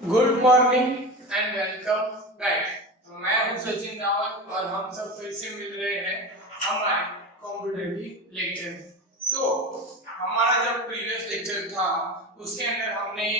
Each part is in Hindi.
Good morning and welcome back. तो मैं हूं सचिन रावत और हम सब फिर से मिल रहे हैं हमारे कंप्यूटर की लेक्चर में। तो हमारा जब प्रीवियस लेक्चर था उसके अंदर हमने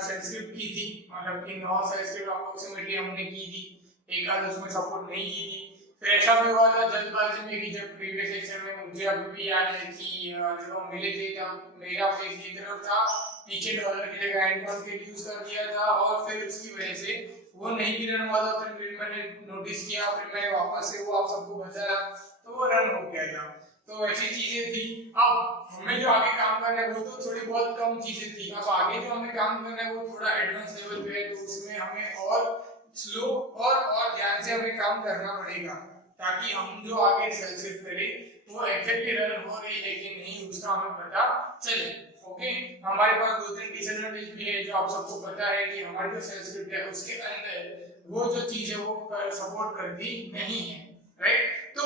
संस्कृत की थी, मतलब कि 9 संस्कृत अप्रोक्सीमेटली हमने की थी, एक आध उसमें सपोर्ट नहीं की थी। फिर ऐसा भी हुआ था जल्दबाजी में कि जब प्रीवियस लेक्चर में मुझे अभी भी याद है कि जब हम मिले थे तब मेरा फेस की तरफ था, पीछे डॉलर की जगह एंड के यूज कर दिया था और फिर उसकी वजह से वो नहीं भी रन हुआ था। फिर मैंने नोटिस किया, फिर मैंने वापस से वो आप सबको बताया तो वो रन हो गया था। तो ऐसी चीजें थी। अब हमें जो आगे काम करना है वो तो थोड़ी बहुत कम चीजें थी, अब आगे जो हमें काम करना है वो थोड़ा एडवांस लेवल पे है, तो उसमें हमें और स्लो और ध्यान से हमें काम करना पड़ेगा ताकि हम जो आगे सेल्सियस करें वो एग्जैक्टली रन हो रही है कि नहीं उसका हमें पता चले। ओके, हमारे पास दो तीन डिसएडवांटेज भी है जो आप सबको पता है कि हमारे जो संस्कृत है उसके अंदर वो जो चीज है वो सपोर्ट करती नहीं है, राइट। तो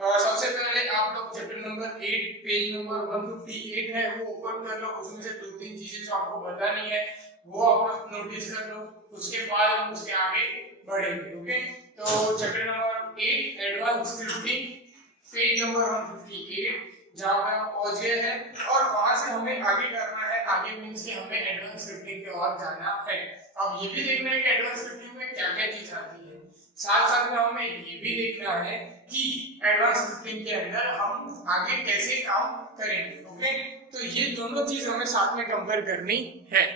सबसे पहले आप लोग चैप्टर नंबर 8 पेज नंबर 158 है वो ओपन कर लो, उसमें से दो तीन चीजें जो आपको बतानी है वो आप नोटिस कर लो, उसके बाद हम उसके आगे बढ़ेंगे। ओके, तो chapter number 8 advance scripting page number 158 जहां पे हम पहुंच गए हैं और वहां से हमें आगे करना है। आगे मींस कि हमें एडवांस स्क्रिप्टिंग की ओर जाना है। अब ये भी देखना है कि एडवांस स्क्रिप्टिंग में क्या क्या चीज आती है, साथ साथ में हमें ये भी देखना है कि एडवांस स्क्रिप्टिंग के अंदर हम आगे कैसे काम करेंगे। ओके, तो ये दोनों चीज हमें साथ में कंपेयर करनी है।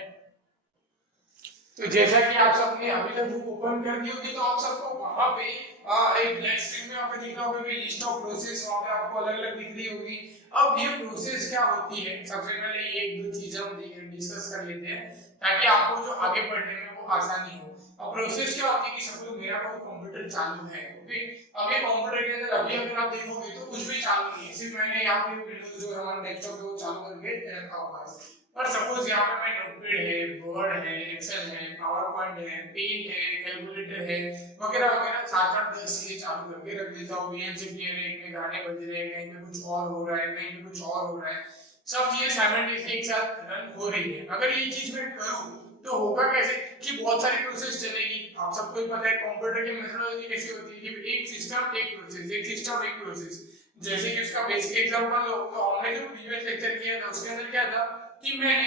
तो जैसा कि आप सबने अभी तक बुक ओपन कर दी होगी तो आप सबको वहां पे एक ब्लैक स्क्रीन में आपको दिख रहा होगा कि लिस्ट ऑफ प्रोसेस वहां पे आपको अलग अलग दिख रही होगी। अब ये प्रोसेस क्या होती है, सबसे पहले एक दो चीजें हम डिस्कस कर लेते हैं ताकि आपको जो आगे पढ़ने में वो आसानी हो। अब प्रोसेस क्या होती है कि समझो मेरा कोई कंप्यूटर चालू है, ओके। अब ये कंप्यूटर के अंदर अभी अगर आप देखोगे तो कुछ भी चालू नहीं है, सिर्फ मैंने यहाँ पे विंडोज जो हमारा डेस्कटॉप है वो चालू करके रखा हुआ है। पर सपोज यहाँ पे मैं नोटपैड है, वर्ड है, एक्सेल है, पावर पॉइंट है, पेंट है, कैलकुलेटर है, वगैरह वगैरह 7 8 10 चीजें चालू करके रख देता हूँ। वीएलसी प्लेयर है, एक में गाने बज रहे हैं, कहीं पे कुछ और हो रहा है, कहीं पे कुछ और हो रहा है, सब चीजें साइमल्टेनियसली एक साथ रन हो रही है। अगर ये चीज मैं करूँ तो होगा कैसे कि बहुत सारी प्रोसेस चलेगी। आप सबको ही पता है कंप्यूटर की मेथोडोलॉजी कैसी होती है कि एक सिस्टम एक प्रोसेस, एक सिस्टम एक प्रोसेस। जैसे कि उसका बेसिक एग्जांपल लो तो हमने जो प्रीवियस लेक्चर किया था उसके अंदर क्या था कि मैंने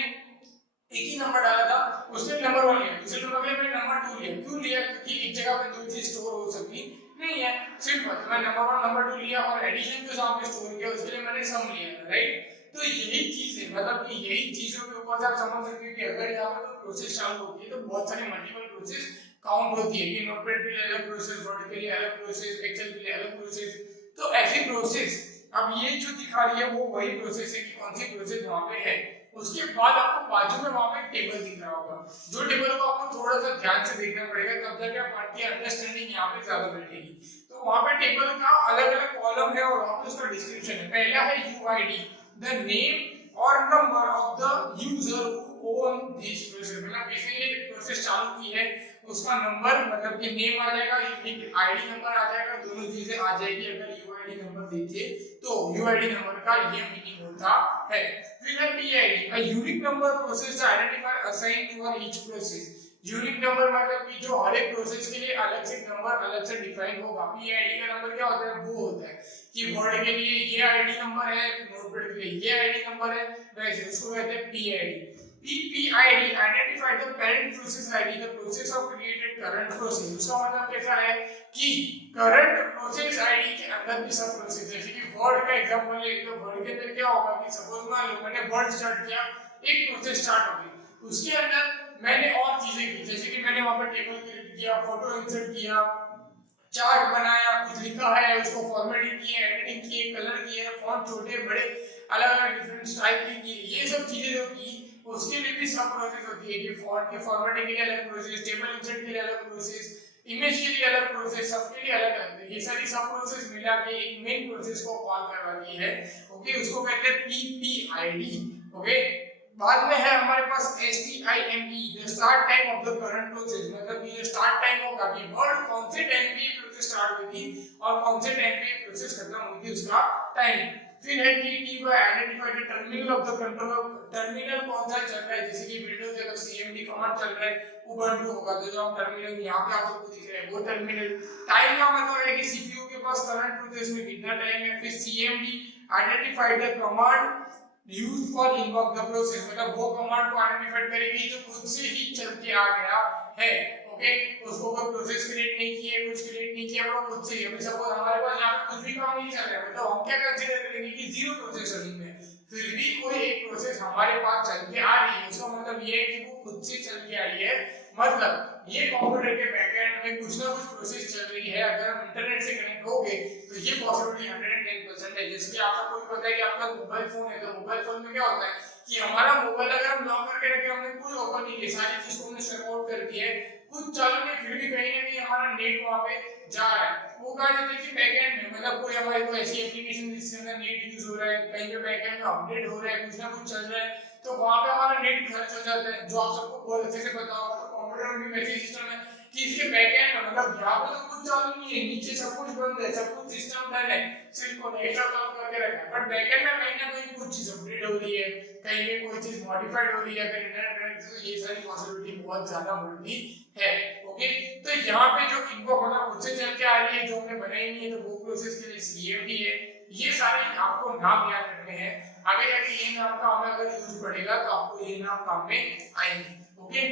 एक ही नंबर डाला था, उसने नंबर 1 लिया, दूसरे नंबर के लिए मैंने नंबर 2 लिया। क्यों लिया? क्योंकि एक जगह पे दो चीज स्टोर हो सकती नहीं है। सिंपल, मैं नंबर 1 नंबर 2 लिया और एडिशन के साथ में स्टोर किया, उसके लिए मैंने सम लिया था, राइट। तो यही चीज है, मतलब कि यही चीजों के ऊपर से आप समझ सकते हैं कि अगर यहाँ पर तो प्रोसेस चालू होती है तो बहुत सारी मल्टीपल प्रोसेस काउंट होती है कि नोटपैड के लिए अलग प्रोसेस, वर्ड के लिए अलग प्रोसेस, एक्सेल के लिए अलग प्रोसेस। तो ऐसी प्रोसेस अब ये जो दिखा रही है वो वही प्रोसेस है कि कौन सी प्रोसेस वहां पे है। उसके बाद आपको बाजू में वहां पे टेबल दिख रहा होगा, जो टेबल को आपको थोड़ा सा ध्यान से देखना पड़ेगा तब जाके आपकी अंडरस्टैंडिंग यहाँ पे ज्यादा बैठेगी। तो वहां पे टेबल का अलग अलग कॉलम है और वहां पे उसका डिस्क्रिप्शन है। पहला है यूआईडी, द नेम और number of the user who own this process, मतलब किसी ने प्रोसेस चालू की है उसका नंबर, मतलब कि नेम आ जाएगा, यूनिक आईडी नंबर आ जाएगा, दोनों चीजें आ जाएगी अगर यूआईडी नंबर दीजिए तो। यूआईडी नंबर का ये मीनिंग होता है। फिर है PID, a unique number process identifier assigned to each process. Unique number मतलब कि जो हर एक प्रोसेस के लिए अलग से नंबर अलग से डिफाइन होगा। पीआईडी का नंबर क्या होता है? वो होता है कि वर्ड के लिए ये आईडी नंबर है, नोटपैड के लिए ये आईडी नंबर है, वैसे उसको कहते हैं PID. PPID identify the parent process ID, the process of created current process। उसका मतलब कैसा है कि करंट प्रोसेस आईडी के अंदर भी सब प्रोसेस, जैसे कि वर्ड का एग्जांपल ले तो वर्ड के अंदर क्या होगा कि सपोज मान लो मैंने वर्ड स्टार्ट किया, एक प्रोसेस स्टार्ट हो गई, उसके अंदर मैंने और चीजें की, जैसे कि मैंने वहां पर टेबल क्रिएट किया, फोटो इंसर्ट किया, चार्ट बनाया, कुछ लिखा है उसको फॉर्मेटिंग किया, एडिटिंग किए, कलर किए, फॉन्ट छोटे बड़े अलग अलग डिफरेंट स्टाइल की की, ये सब चीजें जो की उसके लिए भी सब प्रोसेस होती है कि फॉन्ट के फॉर्मेटिंग के लिए अलग प्रोसेस, टेबल इंसर्ट के लिए अलग प्रोसेस, इमेज के लिए अलग प्रोसेस, सबके लिए अलग अलग। ये सारी सब प्रोसेस मिला के एक मेन प्रोसेस को कॉल करवाती है। ओके, उसको कहते हैं पीपीआईडी। ओके, बाद में है हमारे पास STIME, the start time of the current process, मतलब ये स्टार्ट टाइम होगा कि वर्ड कौन से टाइम पे प्रोसेस स्टार्ट हुई थी और कौन से टाइम पे प्रोसेस खत्म हुई थी, उसका टाइम। फिर है TTY identify the terminal of the controller, terminal कौन सा चल रहा है, जैसे कि विंडोज अगर CMD कमांड चल रहा है उबंटू होगा तो जो हम टर्मिनल यहाँ पे आपको दिख रहा है वो टर्मिनल। टाइम का मतलब है कि CPU के पास करंट प्रोसेस में कितना टाइम है। फिर CMD identify the command used for invoke the process, मतलब वो कमांड को आइडेंटिफाई करेगी जो खुद से ही चल के आ गया है। ओके, उसको कोई प्रोसेस क्रिएट नहीं किए, कुछ क्रिएट नहीं किया, वो खुद से ही। अभी सपोज हमारे पास यहाँ पे कुछ भी काम नहीं चल रहा है तो हम क्या कंसीडर करेंगे कि जीरो प्रोसेस रनिंग है, फिर भी कोई एक प्रोसेस हमारे पास चल के आ रही है, उसका मतलब ये है कि वो खुद से चल के आई है। मतलब ये कंप्यूटर के बैकएंड में कुछ ना कुछ प्रोसेस चल रही है। अगर हम इंटरनेट से कनेक्ट हो गए तो ये पॉसिबिलिटी 110% है। जैसे कि आपको कोई पता है कि आपका मोबाइल फोन है, तो मोबाइल फोन में क्या होता है कि हमारा मोबाइल अगर हम लॉक करके रखे, हमने कोई ओपन नहीं किया, सारी चीज को हमने शट आउट कर दी है, कुछ चालू नहीं, फिर भी कहीं ना कहीं हमारा नेट वहां पे जा रहा है, वो कहां जाता है कि बैकएंड में। मतलब कोई हमारी कोई ऐसी एप्लीकेशन जिसके अंदर नेट यूज हो रहा है, कहीं पे बैकएंड में अपडेट हो रहा है, कुछ ना कुछ चल रहा है, तो वहां पे हमारा नेट खर्च हो जाता है, जो आप सबको बहुत अच्छे से पता होगा। तो कंप्यूटर में भी वैसे सिस्टम है कि इसके बैकएंड में, मतलब यहाँ पे तो कुछ चालू नहीं है, नीचे सब कुछ बंद है, सब कुछ सिस्टम डन है, सिर्फ कनेक्शन ऑन करके रखा है, बट बैकएंड में कहीं ना कहीं कुछ चीज अपडेट हो रही है, कहीं पे कोई चीज मॉडिफाइड हो रही है। अगर इंटरनेट कनेक्ट है तो ये सारी पॉसिबिलिटी बहुत ज्यादा बढ़ती है। ओके, तो यहाँ पे जो इनको मतलब खुद से चल के आ रही है, जो हमने बनाई नहीं है, तो वो प्रोसेस के लिए CMD है। ये सारे आपको नाम याद रखने हैं, आगे जाके ये नाम का हमें अगर यूज पड़ेगा तो आपको ये नाम काम में आएंगे। ओके,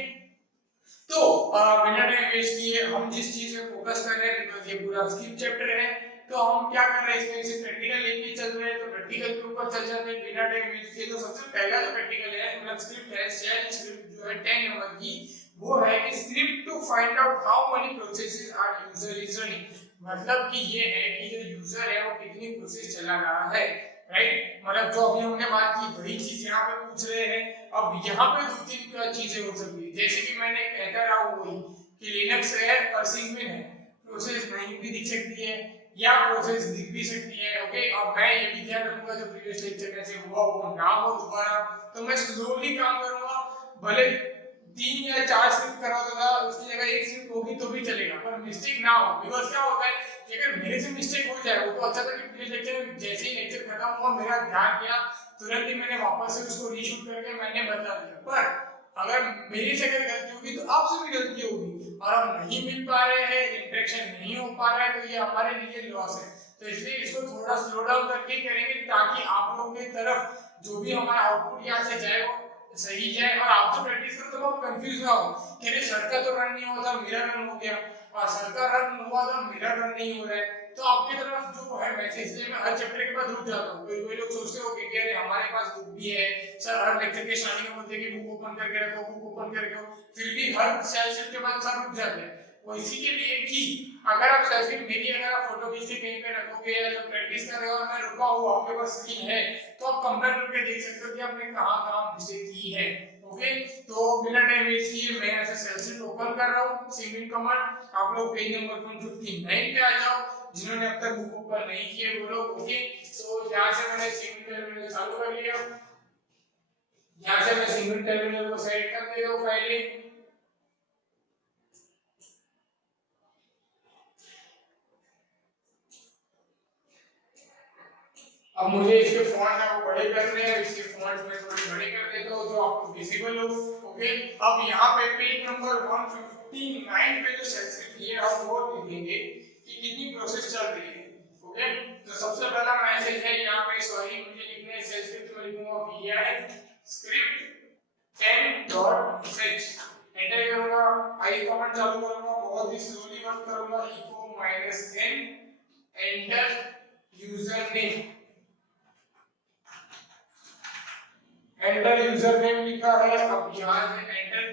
तो बिना टाइम वेस्ट किए हम जिस चीज पे फोकस कर रहे हैं, बिकॉज़ ये पूरा स्किप चैप्टर है, तो हम क्या कर रहे हैं, इसमें से प्रैक्टिकल लेके चल रहे हैं, तो प्रैक्टिकल के ऊपर चल जाते हैं बिना टाइम वेस्ट किए। तो सबसे पहला जो प्रैक्टिकल है, मतलब स्क्रिप्ट है, शेल स्क्रिप्ट जो है 10 नंबर की, वो है कि script to find out how many processes are user is running. मतलब कि ये है कि जो यूजर है वो कितनी प्रोसेस चला रहा है, राइट। मतलब जो अभी हमने बात की वही चीज यहाँ पे पूछ रहे हैं। अब यहाँ पे दो तीन चीजें हो सकती है, जैसे कि मैंने कहता रहा हूँ वही कि लिनक्स है और सिग्विन है, प्रोसेस नहीं भी दिख सकती है या प्रोसेस दिख भी सकती है। ओके, और मैं ये भी ध्यान रखूंगा जो प्रीवियस लेक्चर में से हुआ वो ना हो दोबारा, तो मैं स्लोली काम करूंगा। भले 3 या 4 स्क्रिप्ट कराता था, उसकी जगह एक स्क्रिप्ट होगी तो भी चलेगा, पर मिस्टेक ना हो। बिकॉज़ क्या होता है कि अगर मेरे से मिस्टेक हो जाए, वो तो अच्छा था कि प्रीवियस लेक्चर में जैसे ही लेक्चर खत्म हुआ मेरा ध्यान गया, तुरंत ही मैंने वापस से उसको रीशूट करके मैंने बता दिया। पर अगर मेरी से अगर गलती होगी तो आपसे भी गलती होगी, और हम नहीं मिल पा रहे हैं, इंटरेक्शन नहीं हो पा रहा है, तो ये हमारे लिए लॉस है। तो इसलिए इसको थोड़ा स्लो डाउन करके करेंगे, ताकि आप लोगों की तरफ जो भी हमारा आउटपुट यहाँ से जाए वो सही जाए, और आप जो प्रैक्टिस करो तो आप कंफ्यूज ना हो कि अरे सर का तो रन नहीं हुआ था, मेरा रन हो गया, और सर का रन हुआ था, मेरा रन नहीं हो रहा है। तो आपकी तरफ जो है मैसेज, इसलिए मैं हर चैप्टर के बाद रुक जाता हूँ। कोई लोग सोचते हो कि अरे हमारे पास बुक भी है, सर हर लेक्चर के स्टार्टिंग में बोलते हैं कि बुक ओपन करके रखो, बुक ओपन करके रखो, फिर भी हर सेशन के बाद सर रुक जाते हैं। वो इसी के लिए कि अगर आप सेल्फी मेरी अगर आप फोटो खींच के कहीं पे रखोगे या जो प्रैक्टिस कर रहे हो और मैं रुका हूँ, आपके पास स्क्रीन है, तो आप कंपेयर करके देख सकते हो कि आपने कहाँ मिस्टेक की है। ओके, तो बिना टाइम वेस्ट किए मैं ऐसे सेल्फी ओपन कर रहा हूँ, सिमिन कमांड। आप लोग पेज नंबर 159 पे आ जाओ, जिन्होंने अब तक बुक ओपन नहीं किए वो लोग। ओके, तो यहाँ से मैंने सिमिन टर्मिनल चालू कर लिया, यहाँ से मैं सिमिन टर्मिनल को सेट कर दे रहा हूँ पहले। अब मुझे इसके फॉन्ट है वो बड़े करने हैं, इसके फॉन्ट में थोड़े बड़े कर देता हूं जो आपको विजिबल हो। ओके, अब यहाँ पे पेज नंबर 159 पे जो सेल स्क्रिप्ट है हम वो लिखेंगे कि कितनी प्रोसेस चल रही है। ओके, तो सबसे पहला मैसेज है यहाँ पे, सॉरी मुझे लिखना है सेल स्क्रिप्ट में लिखूंगा vi script 10.h, एंटर करूंगा, आई कमांड चालू करूंगा, बहुत ही स्लोली वर्क करूंगा, echo -n enter user name, enter user name लिखा है। अब यहाँ से एंटर,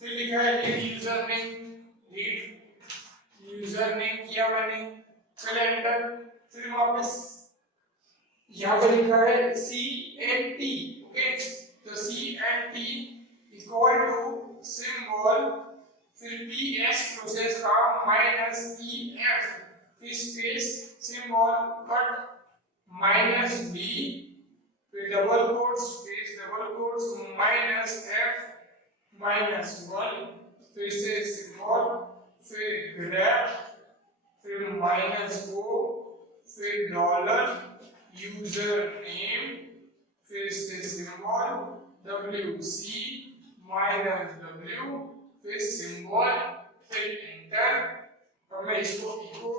फिर लिखा है read user name, read user name किया मैंने, चल एंटर, फिर वापस यहाँ पे लिखा है CMT। ओके, तो CMT इक्वल टू सिंबल, फिर PS प्रोसेस का -EF, फिर स्पेस सिंबल कट -B, फिर double quotes, space double quotes -F -1, फिर से सिंबल, फिर ग्रेप, फिर -O, फिर डॉलर, यूजर नेम, फिर से सिंबल WC माइनस W, फिर सिंबल, फिर एंटर। और मैं इसको इको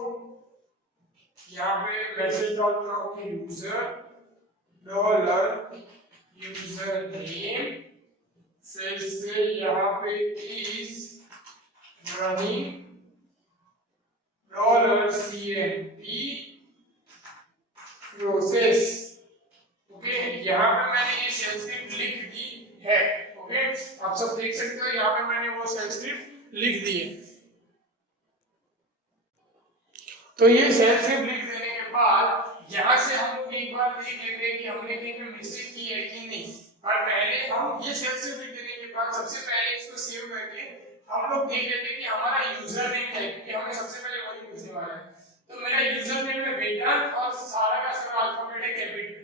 यहाँ पे मैसेज डाल रहा हूँ कि यूजर नेम, फिर से यहाँ पे is running $CMP process. Okay, यहाँ पे मैंने ये शेल स्क्रिप्ट लिख दी है। ओके, आप सब देख सकते हो यहाँ पे मैंने वो शेल स्क्रिप्ट लिख दी है। तो ये शेल स्क्रिप्ट लिख देने के बाद यहाँ से हम लोग एक बार देख लेते हैं कि हमने कहीं पे मिस्टेक की है कि नहीं। और पहले हम ये शेल स्क्रिप्ट लिख देने के बाद सबसे पहले इसको सेव करके हम लोग देख लेते हैं कि हमारा यूजर नेम है, क्योंकि हमें सबसे पहले वही पूछने वाला है। तो मेरा यूजर नेम है वेदांत और सारा का सारा अल्फाबेट है कैपिटल।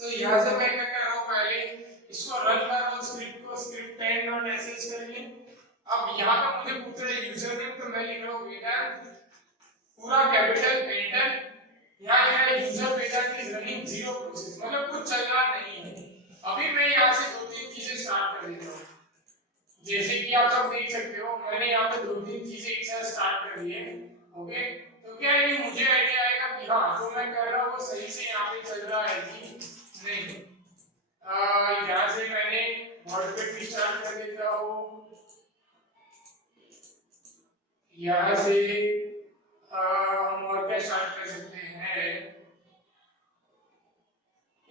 तो यहाँ से मैं क्या कर रहा हूँ, पहले इसको रन कर रहा हूँ स्क्रिप्ट को, स्क्रिप्ट $10.sh करके। अब यहाँ पे मुझे पूछ रहा है यूजर नेम, तो मैं लिख रहा हूँ वेदांत पूरा कैपिटल, एंटर। यहाँ मेरा user Vedant is running 0 process, मतलब कुछ चल रहा नहीं है। अभी मैं यहाँ से 2-3 चीजें स्टार्ट कर देता हूँ। जैसे कि आप सब देख सकते हो मैंने यहाँ पे 2-3 चीजें एक साथ स्टार्ट कर दी है। ओके, तो क्या है कि मुझे आइडिया आएगा कि हाँ जो मैं कर रहा हूँ वो सही से यहाँ पे चल रहा है कि नहीं। यहाँ से मैंने वर्डपेड भी स्टार्ट कर देता हूँ। यहाँ से हम और क्या स्टार्ट कर सकते हैं,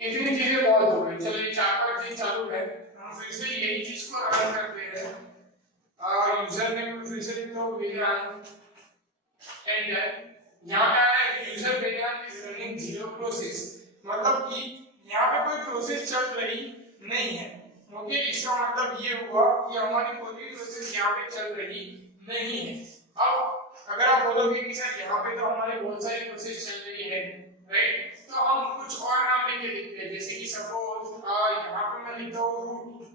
इतनी चीजें बहुत हो गई। चलो ये 4-5 चीज चालू है, हम फिर से यही चीज को रन करते हैं। यूजर नेम फिर से लिखता हूँ वेदांत, एंटर। यहाँ पे आ रहा है user Vedant is running 0 process, मतलब कि यहाँ पे कोई प्रोसेस चल रही नहीं है। ओके, इसका मतलब ये हुआ कि हमारी कोई भी प्रोसेस यहाँ पे चल रही नहीं है। अब अगर आप बोलोगे कि सर यहाँ पे तो हमारे बहुत सारी प्रोसेस चल रही है, राइट, तो हम कुछ और नाम लेके लिखते हैं। जैसे कि सपोज यहाँ पे मैं लिखता हूँ रूट,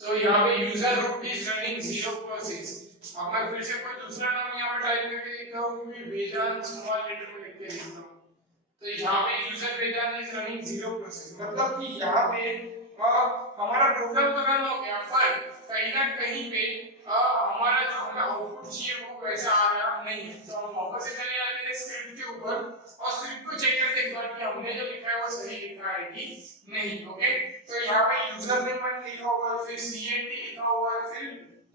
तो यहाँ पे user root is running 0 process. अब मैं फिर से कोई दूसरा नाम यहाँ पे टाइप करके लिखता हूँ कि वेदांत स्मॉल लेटर में लिख के लिखता हूँ, तो यहाँ पे user Vedant is running 0 process, मतलब कि यहाँ पे हमारा प्रोग्राम तो रन हो गया, पर कहीं ना कहीं पे हमारा जो हमें आउटपुट चाहिए वो वैसा आ रहा नहीं है। तो हम वापस से चले जाते हैं स्क्रिप्ट के ऊपर और स्क्रिप्ट को चेक करते हैं कि हमने जो लिखा है वो सही लिखा है कि नहीं। ओके, तो यहाँ पे यूजर नेम मैंने लिखा हुआ है, फिर CNT लिखा हुआ है, फिर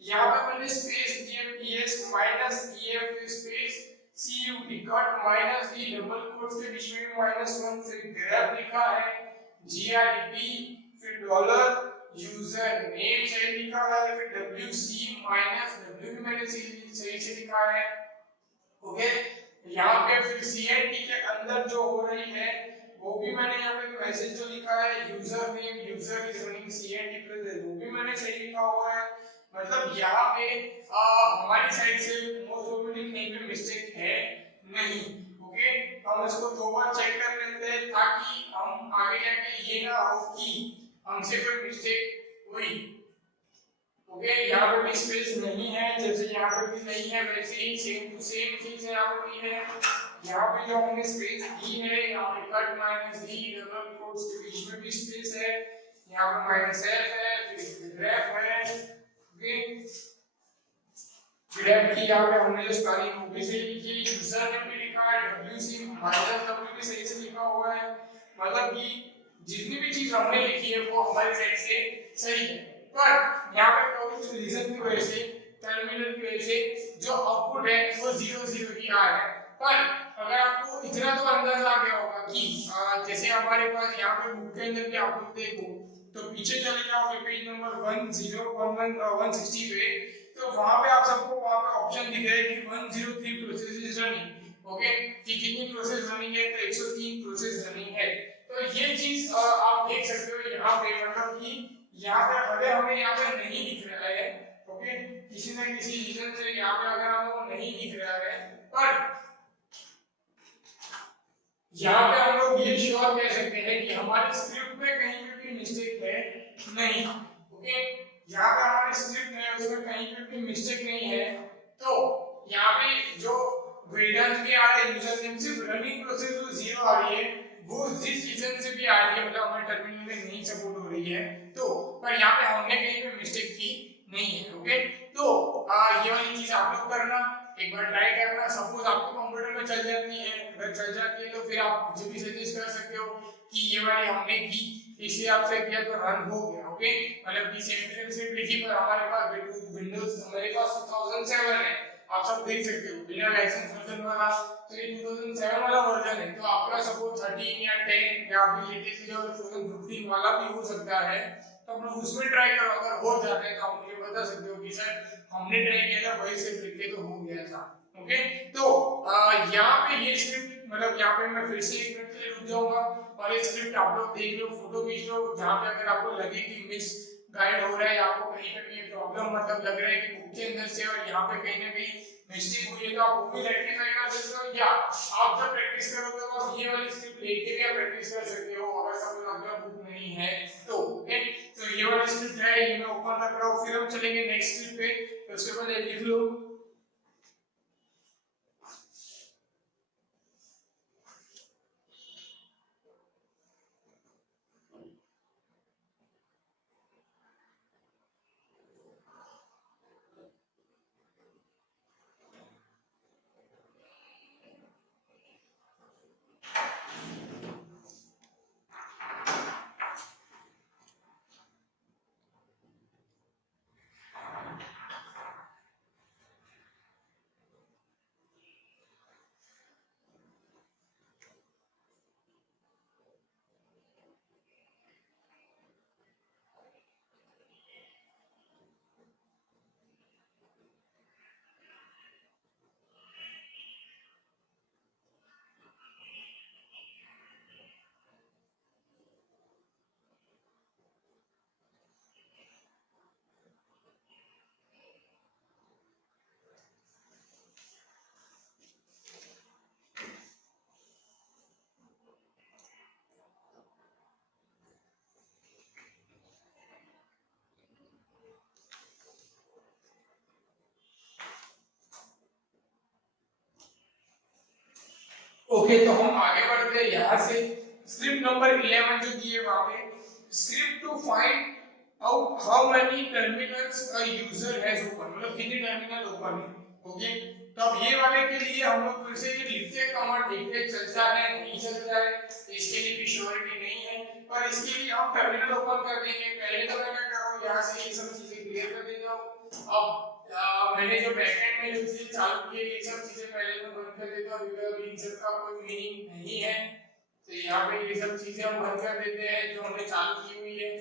यहाँ पे मैंने स्पेस दिया PS minus EF space CUT cut minus D double quotes के बीच में -1, फिर ग्रेप लिखा है GREP, फिर डॉलर यूजर नेम से लिखा है, फिर WC माइनस W भी मैंने सही से लिखा है। ओके, यहाँ पे फिर CNT के अंदर जो हो रही है वो भी मैंने यहाँ पे मैसेज जो लिखा है user name user is running CNT process, वो भी मैंने सही लिखा हुआ है। मतलब यहाँ पे हमारी साइड से मोस्ट प्रोबेबली कहीं पे मिस्टेक है नहीं। ओके, हम इसको 2 बार चेक कर लेते हैं ताकि हम आगे जाके ये ना हो कि हमसे कोई मिस्टेक हुई। ओके, यहाँ पे भी स्पेस नहीं है, जैसे यहाँ पे भी नहीं है वैसे ही सेम टू सेम चीज यहाँ पे भी है। यहाँ पे जो हमने स्पेस दी है यहाँ पे cut minus D double quotes के बीच में भी स्पेस है, यहाँ पे माइनस एफ है, फिर ग्रेप है। ओके, ग्रेप की यहाँ पे हमने जो स्पेलिंग वो भी सही लिखी है, यूजर नेम भी लिखा है, WC माइनस W भी सही से लिखा हुआ है। मतलब कि जितनी भी चीज हमने लिखी है वो हमारी साइड से सही है, पर यहाँ पे कुछ रीजन की वजह से टर्मिनल की वजह से जो आउटपुट है वो 0 ही आ रहा है। पर अगर आपको इतना तो अंदाजा आ गया होगा कि जैसे हमारे पास यहाँ पे बुक के अंदर भी आप लोग देखो तो पीछे चले जाओ पेज नंबर 160 पे, तो वहां पे आप सबको वहां पे ऑप्शन दिख रहा है कि 103 प्रोसेस इज रनिंग। ओके, कि कितनी प्रोसेस रनिंग है, तो 103 प्रोसेस रनिंग है। तो ये चीज आप देख सकते हो यहाँ पे, मतलब कि यहाँ पे अगर हमें यहाँ पे नहीं दिख रहा है, ओके, किसी न किसी रीजन से यहाँ पे अगर हमको नहीं दिख रहा है, पर यहाँ पे हम लोग ये श्योर कह सकते हैं कि हमारे स्क्रिप्ट में कहीं पे भी मिस्टेक है नहीं। ओके, यहाँ पे हमारी स्क्रिप्ट है उसमें कहीं पे भी मिस्टेक नहीं है। तो यहाँ पे जो वेदांत भी आ रहा है यूजर नेम से, रनिंग प्रोसेस जो 0 आ रही है वो जिस रीजन से भी आ रही है, मतलब हमारे टर्मिनल में नहीं सपोर्ट हो रही है, तो पर यहाँ पे हमने कहीं पे मिस्टेक की नहीं है। ओके, तो ये वाली चीज आप लोग करना, एक बार ट्राई करना। सपोज आपके कंप्यूटर में चल जाती है, अगर चल जाती है तो फिर आप मुझे भी सजेस्ट कर सकते हो कि ये वाली हमने की, इसे आपसे किया तो रन हो गया। ओके, मतलब कि सेम से लिखी, पर हमारे पास विंडोज मेरे पास 2007 है, आप सब देख सकते हो बिना लाइसेंस वर्जन वाला, तो ये 2007 वाला वर्जन है। तो आपका सपोज 13 या 10 या अभी लेटेस्ट जो 2015 वाला भी हो सकता है, तो आप लोग उसमें ट्राई करो, अगर हो जाता है तो आप मुझे बता सकते हो कि सर हमने ट्राई किया था वही से लिख के तो हो गया था। ओके, तो यहाँ पे ये स्क्रिप्ट, मतलब यहाँ पे मैं फिर से एक मिनट के लिए रुक जाऊंगा और ये स्क्रिप्ट आप लोग देख लो, फोटो खींच लो, जहाँ पे अगर आपको लगे कि मिस गाइड हो रहा है, आपको कहीं पे भी प्रॉब्लम मतलब लग रहा है कि बुक के अंदर से और यहाँ पे कहीं ना कहीं मिस्टेक हुई है, तो आप वो भी रेक्टिफाई कर सकते हो, या आप जब प्रैक्टिस करोगे तो आप ये वाली स्क्रिप्ट लेके भी प्रैक्टिस कर सकते हो, अगर सपोज आपका बुक नहीं है तो। ओके, तो ये वाली स्क्रिप्ट है, ये मैं ओपन कर रहा हूँ, फिर हम चलेंगे नेक्स्ट स्क्रिप्ट पे, तो उसके बाद लिख लो। ओके, तो हम आगे बढ़ते हैं यहाँ से। स्क्रिप्ट नंबर 11 जो दिए वहां पे, script to find out how many terminals a user has open, मतलब कितने टर्मिनल ओपन है। ओके, तो अब ये वाले के लिए हम लोग फिर से ये लिखते कमांड लिखते चलता है नहीं चलता है, इसके लिए भी श्योरिटी नहीं है, पर इसके लिए हम टर्मिनल ओपन कर देंगे। पहले तो मैं क्या कर रहा हूँ, यहाँ से ये सब चीजें क्लियर कर देता हूँ। अब मैंने जो बैकएंड में जो चीजें चालू की है, ये सब चीजें पहले मैं बंद कर देता हूँ, क्योंकि अभी इन सब का कोई मीनिंग नहीं है। तो यहाँ पे ये सब चीजें हम बंद कर देते हैं जो हमने चालू की हुई है।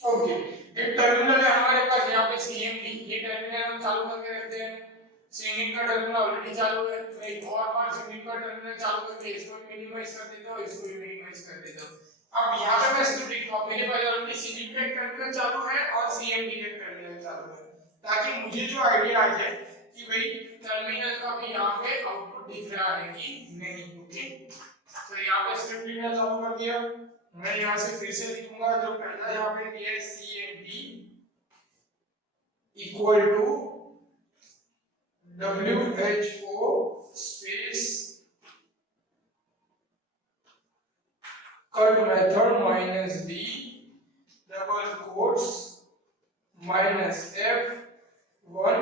ओके, एक टर्मिनल है हमारे पास यहाँ पे CMD, ये टर्मिनल हम चालू करके रखते हैं। सिंगिंग का टर्मिनल ऑलरेडी चालू है, तो एक और बार सिंगिंग का टर्मिनल चालू करके इसको भी मिनिमाइज कर देता हूँ, इसको भी मिनिमाइज कर देता हूँ। अब यहाँ पे मैं स्क्रिप्ट लिखता हूँ, मेरे पास ऑलरेडी सिंगिंग का टर्मिनल चालू है और CMD का टर्मिनल चालू है, ताकि मुझे जो आइडिया आ जाए कि भाई टर्मिनल का भी यहाँ पे आउटपुट दिख रहा है कि नहीं। ओके, तो यहाँ पे स्क्रिप्ट लिखना चालू कर दिया। मैं यहाँ से फिर से लिखूंगा, जो पहला यहाँ पे दिया है CMD equal to WHO space cut method minus D double quotes minus F1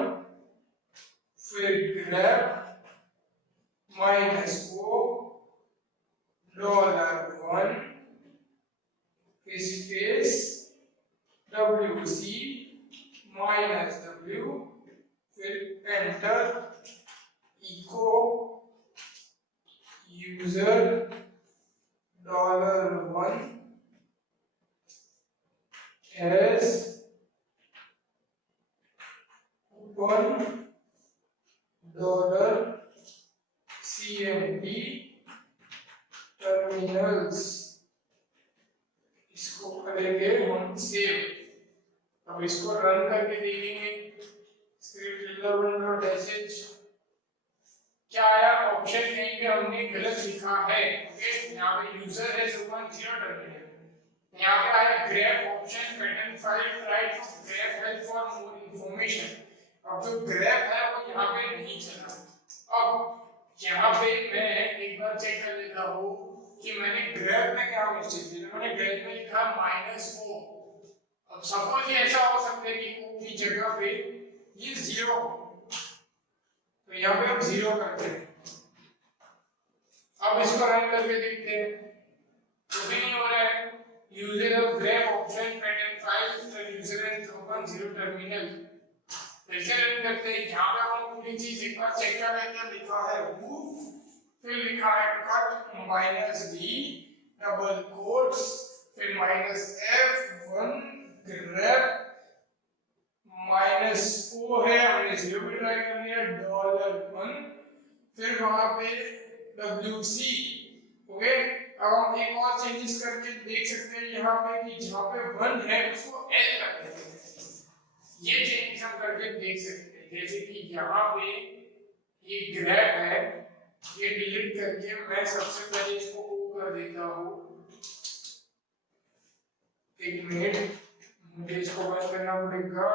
फिर grep minus O $1 space WC minus W फिर enter echo user $1 as $1 CMD terminals, इसको करेंगे हम सेव। अब इसको रन करके देखेंगे, स्क्रिप्ट reload.sh क्या आया ऑप्शन, कहीं पे हमने गलत लिखा है। ओके, यहाँ पे यूजर है 0 टर्मिनल, यहाँ पे आया grep option pattern file try to grep help for more information। अब जो grep है वो यहाँ पे नहीं चला। अब यहाँ पे मैं एक बार चेक कर लेता हूँ कि मैंने grep में क्या मिस्टेक की। मैंने grep में लिखा -o। अब सपोज ये ऐसा हो सकता है कि o की जगह पे ये 0 तो यहाँ पे हम 0 करते हैं। अब इसको रन करके देखते हैं तो भी नहीं हो रहा है। User of grep option pattern file the user has open 0 terminal। ऐसे रन करते हैं। यहाँ पे हम पूरी चीज एक बार चेक कर लेते हैं। लिखा है move फिर लिखा है cut -d डबल कोट्स फिर -f1 grep -o है हमने 0 पे ट्राई कर लिया $1 फिर वहां पे wc ओके। अब हम एक और चेंजेस करके देख सकते हैं यहाँ पे कि जहाँ पे 1 है उसको l कर देते हैं। ये चेंजेस हम करके देख सकते हैं जैसे कि यहाँ पे ये grep है ये डिलीट करके मैं सबसे पहले इसको o कर देता हूँ। एक मिनट मुझे इसको बंद करना पड़ेगा।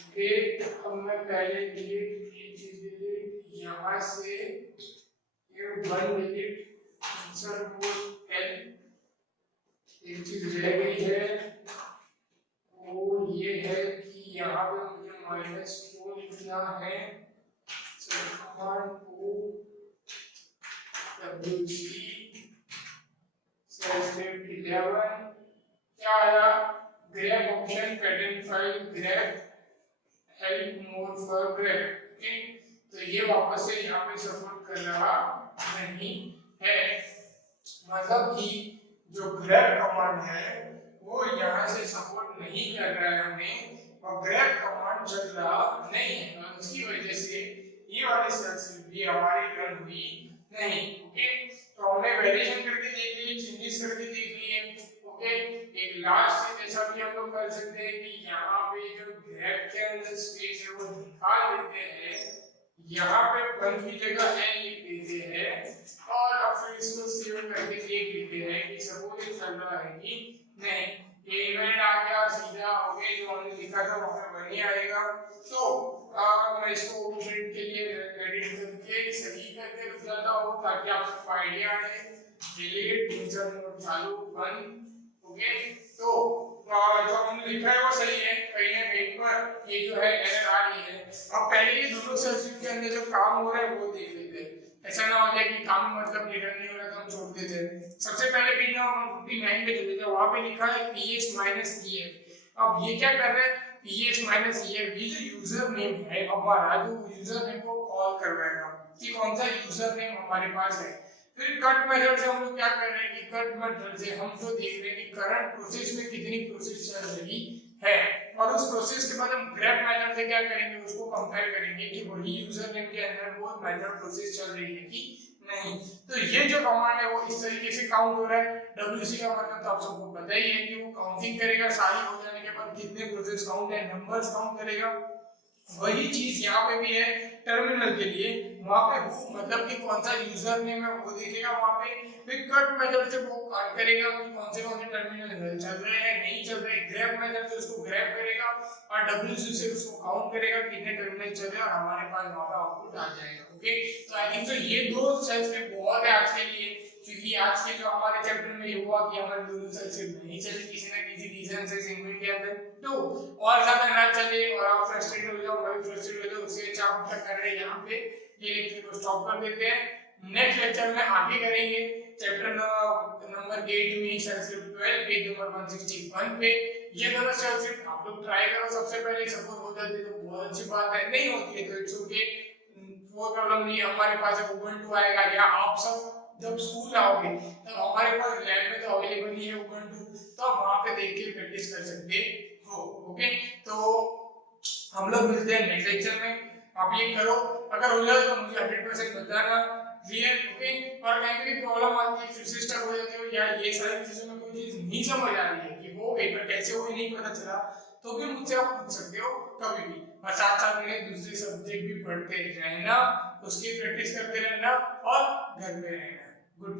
ओके अब मैं पहले डिलीट ये चीज डिलीट यहाँ से ये 1 डिलीट इंसर्ट बोल l एक चीज रह गई है वो ये है कि यहाँ पे मुझे -4 लिखना है। कमांड o wc /11 क्या आया grep option pattern file grep help more for grep। Okay तो ये वापस से यहाँ पे सपोर्ट कर रहा नहीं है। मतलब कि जो grep कमांड है वो यहाँ से सपोर्ट नहीं कर रहा है हमें और grep कमांड चल रहा नहीं है और उसकी वजह से ये वाली सेल्स भी हमारी रन हुई नहीं। ओके तो हमने वेरिएशन करके देख लिए चेंजेस करके देख लिए। ओके एक लास्ट से जैसा भी हम लोग कर सकते हैं कि यहाँ पे जो grep के अंदर स्पेस है वो निकाल देते हैं। यहाँ पे 1 की जगह n लिख देते हैं और अब फिर इसको सेव करके देख लेते हैं कि सपोज ये चल रहा है कि नहीं। ये इवेंट आ गया सीधा ओके जो हमने लिखा था वहां पे 1 ही आएगा। तो मैं इसको प्रिंट के लिए एडिट करके सही करके रख देता हूँ ताकि आपको आइडिया आए। डिलीट यूजर मोड चालू 1 ओके तो जो हमने लिखा है वो सही है कहीं ना कहीं पर ये जो है एरर आ रही है। अब पहले ये दोनों सेल्स के अंदर जो काम हो रहा है वो देख लेते हैं। ऐसा ना हो जाए कि काम मतलब रिटर्न नहीं हो रहा तो हम छोड़ देते हैं। सबसे पहले पेज नंबर 59 पे चले जाओ वहां पे लिखा है px -ef। अब ये क्या कर रहा है px -ef ये जो यूजर नेम है हमारा जो यूजर नेम को कॉल करवाएगा कि कौन सा यूजर नेम हमारे पास है। फिर कट मेथड से हम लोग क्या कर रहे हैं कि कट मेथड से हम जो देख रहे हैं कि करंट प्रोसेस में कितनी प्रोसेस चल रही है और उस प्रोसेस के बाद हम grep मेथड से क्या करेंगे उसको कंपेयर करेंगे कि वही यूजर नेम के अंदर वो मेथड प्रोसेस चल रही है कि नहीं। तो ये जो कमांड है वो इस तरीके से काउंट हो रहा है। wc का मतलब तो आप सबको पता ही है कि वो काउंटिंग करेगा सारी हो जाने के बाद कितने प्रोसेस काउंट है नंबर्स काउंट करेगा। वही चीज यहाँ पे भी है टर्मिनल के लिए वहां पे वो मतलब कि कौन सा यूजर नेम है वो देखेगा वहां पे। फिर कट मेथड से वो कट करेगा कि कौन से टर्मिनल चल रहे हैं नहीं चल रहे। ग्रेप मेथड से उसको ग्रेप करेगा और wc से उसको काउंट करेगा कितने टर्मिनल चल रहे हैं और हमारे पास वहां पे आउटपुट आ जाएगा। ओके तो आई थिंक तो ये दो सेल्स पे बहुत है आज के लिए क्योंकि आज के जो हमारे चैप्टर में ये हुआ कि हमारे दोनों सेल्स नहीं चले किसी ना किसी रीजन से सिंगल के अंदर तो और ज्यादा ना चले और आप फ्रस्ट्रेट हो जाओ मैं फ्रस्ट्रेट हो जाऊं उससे अच्छा आप क्या कर रहे हैं यहाँ पे ये लेक्चर को स्टॉप कर देते हैं। नेक्स्ट लेक्चर में आगे करेंगे चैप्टर नंबर 8 में संस्कृत 12 पेज नंबर 161 पे ये दोनों संस्कृत आप लोग ट्राई करो। सबसे पहले सपोज हो जाती है तो बहुत अच्छी बात है नहीं होती है तो इट्स ओके वो प्रॉब्लम नहीं। हमारे पास ubuntu आएगा या आप सब जब स्कूल आओगे तब हमारे पास लैब में तो अवेलेबल ही है ubuntu तो आप वहां पे देख के प्रैक्टिस कर सकते हो। ओके तो हम लोग मिलते हैं नेक्स्ट लेक्चर में। आप ये करो अगर हो जाए तो मुझे 100% बताना क्लियर। ओके और कहीं भी प्रॉब्लम आती है फिर से स्टक हो जाते हो या ये सारी चीजों में कोई चीज नहीं समझ आ रही है कि वो पेपर कैसे हुई नहीं पता चला तो भी मुझसे आप पूछ सकते हो कभी भी। और साथ साथ में दूसरे सब्जेक्ट भी पढ़ते रहना उसकी प्रैक्टिस करते रहना और घर में रहना। गुड।